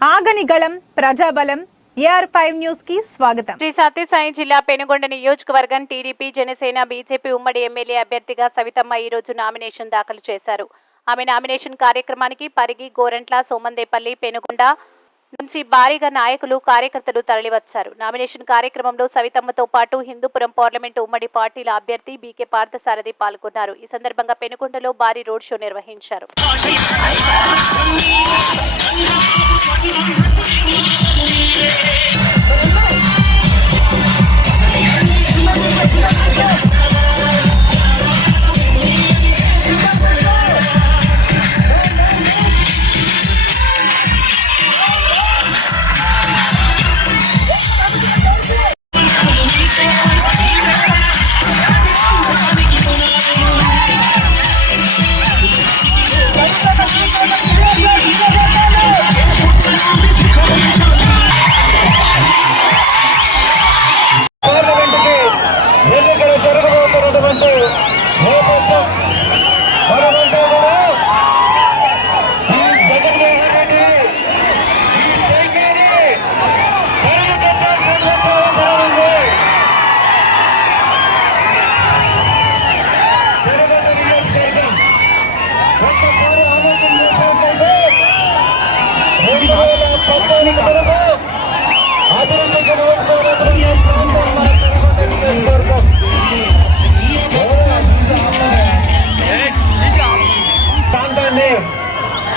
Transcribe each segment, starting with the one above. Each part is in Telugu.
ఆగని గళం ప్రజాబలం AR5 న్యూస్ కి స్వాగతం. శ్రీ సత్యసాయి జిల్లా పెనుగొండ నియోజకవర్గం టీడీపీ జనసేన బీజేపీ ఉమ్మడి ఎమ్మెల్యే అభ్యర్థిగా సవితమ్మ ఈ రోజు నామినేషన్ దాఖలు చేశారు. ఆమె నామినేషన్ కార్యక్రమానికి పరిగి, గోరంట్ల, సోమందేపల్లి, పెనుగొండ నుంచి భారీగా నాయకులు, కార్యకర్తలు తరలివచ్చారు. నామినేషన్ కార్యక్రమంలో సవితమ్మతో పాటు హిందూపురం పార్లమెంటు ఉమ్మడి పార్టీల అభ్యర్థి బీకే పార్థసారథి పాల్గొన్నారు. ఈ సందర్భంగా పెనుగొండలో భారీ రోడ్ షో నిర్వహించారు.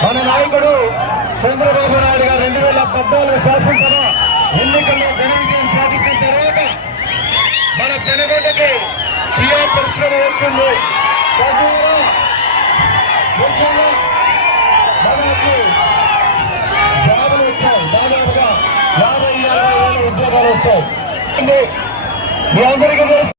మన నాయకుడు చంద్రబాబు నాయుడు గారు 2014 శాసనసభ ఎన్నికల్లో ఘన విజయం సాధించిన తర్వాత మన పెనుగొండకి టీఆర్ పరిశ్రమ వచ్చింది. తద్వారా ముఖ్యంగా మనకి జాబులు వచ్చాయి. దాదాపుగా 50-60 వేల ఉద్యోగాలు వచ్చాయి. మీ అందరికీ తెలుసు